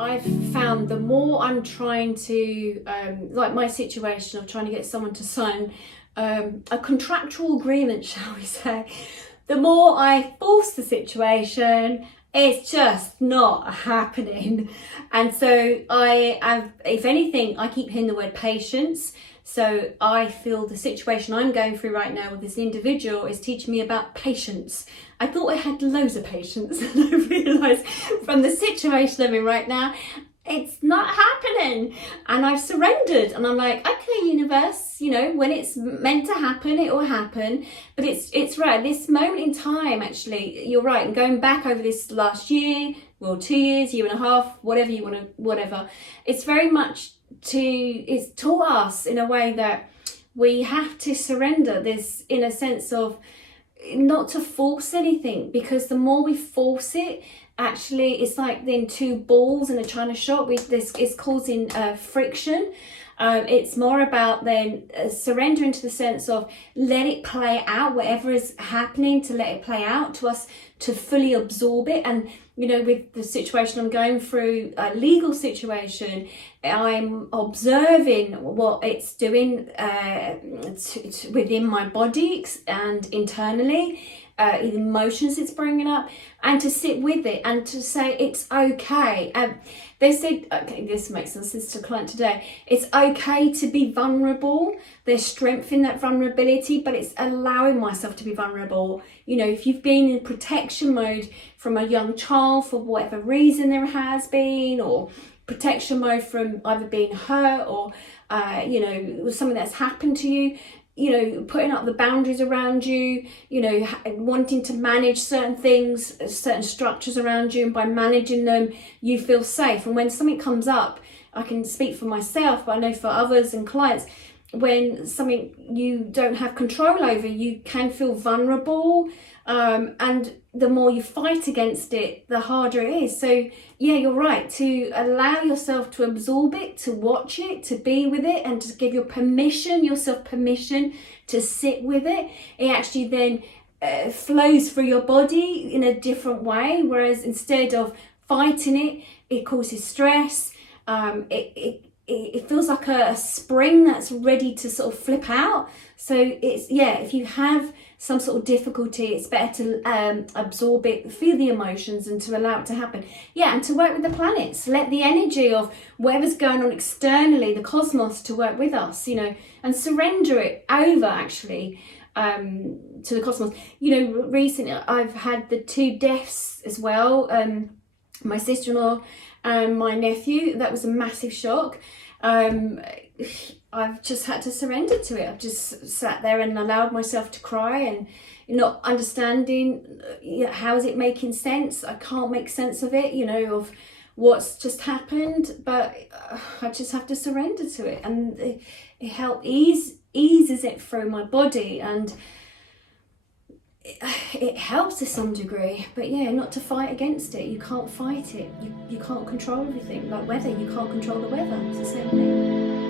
I've found the more I'm trying to, like my situation of trying to get someone to sign a contractual agreement, shall we say, the more I force the situation, it's just not happening. And so if anything, I keep hearing the word patience. So I feel the situation I'm going through right now with this individual is teaching me about patience. I thought I had loads of patience, and I realised from the situation I'm in right now, it's not happening. And I've surrendered, and I'm like, okay, universe, you know, when it's meant to happen, it will happen. But it's right, this moment in time, actually, you're right, and going back over this last year, well, 2 years, year and a half, whatever you want to, whatever, it's very much it's taught us in a way that we have to surrender this, in a sense of not to force anything, because the more we force it, actually it's like then two balls in a china shop. This is causing friction. It's more about then surrendering to the sense of let it play out, whatever is happening, to let it play out, to us to fully absorb it. And you know, with the situation I'm going through, a legal situation, I'm observing what it's doing within my body and internally, emotions it's bringing up, and to sit with it and to say it's okay. They said, okay, this makes sense to a client today, it's okay to be vulnerable. There's strength in that vulnerability, but it's allowing myself to be vulnerable. You know, if you've been in protection mode from a young child for whatever reason there has been, or protection mode from either being hurt or, you know, something that's happened to you, you know, putting up the boundaries around you, you know, wanting to manage certain things, certain structures around you, and by managing them, you feel safe. And when something comes up, I can speak for myself, but I know for others and clients, when something you don't have control over, you can feel vulnerable, and the more you fight against it, the harder it is. So yeah, you're right, to allow yourself to absorb it, to watch it, to be with it, and to give yourself permission to sit with it. It actually then flows through your body in a different way, whereas instead of fighting it, it causes stress. It feels like a spring that's ready to sort of flip out. So it's, yeah, if you have some sort of difficulty, it's better to absorb it, feel the emotions, and to allow it to happen. Yeah, and to work with the planets. Let the energy of whatever's going on externally, the cosmos, to work with us, you know, and surrender it over, actually, to the cosmos. You know, recently I've had the 2 deaths as well. My sister-in-law and my nephew. That was a massive shock. I've just had to surrender to it. I've just sat there and allowed myself to cry, and not understanding how is it making sense. I can't make sense of it, you know, of what's just happened, but I just have to surrender to it, and it helps eases it through my body, and it helps to some degree. But yeah, not to fight against it. You can't fight it. You can't control everything. Like weather, you can't control the weather. It's the same thing.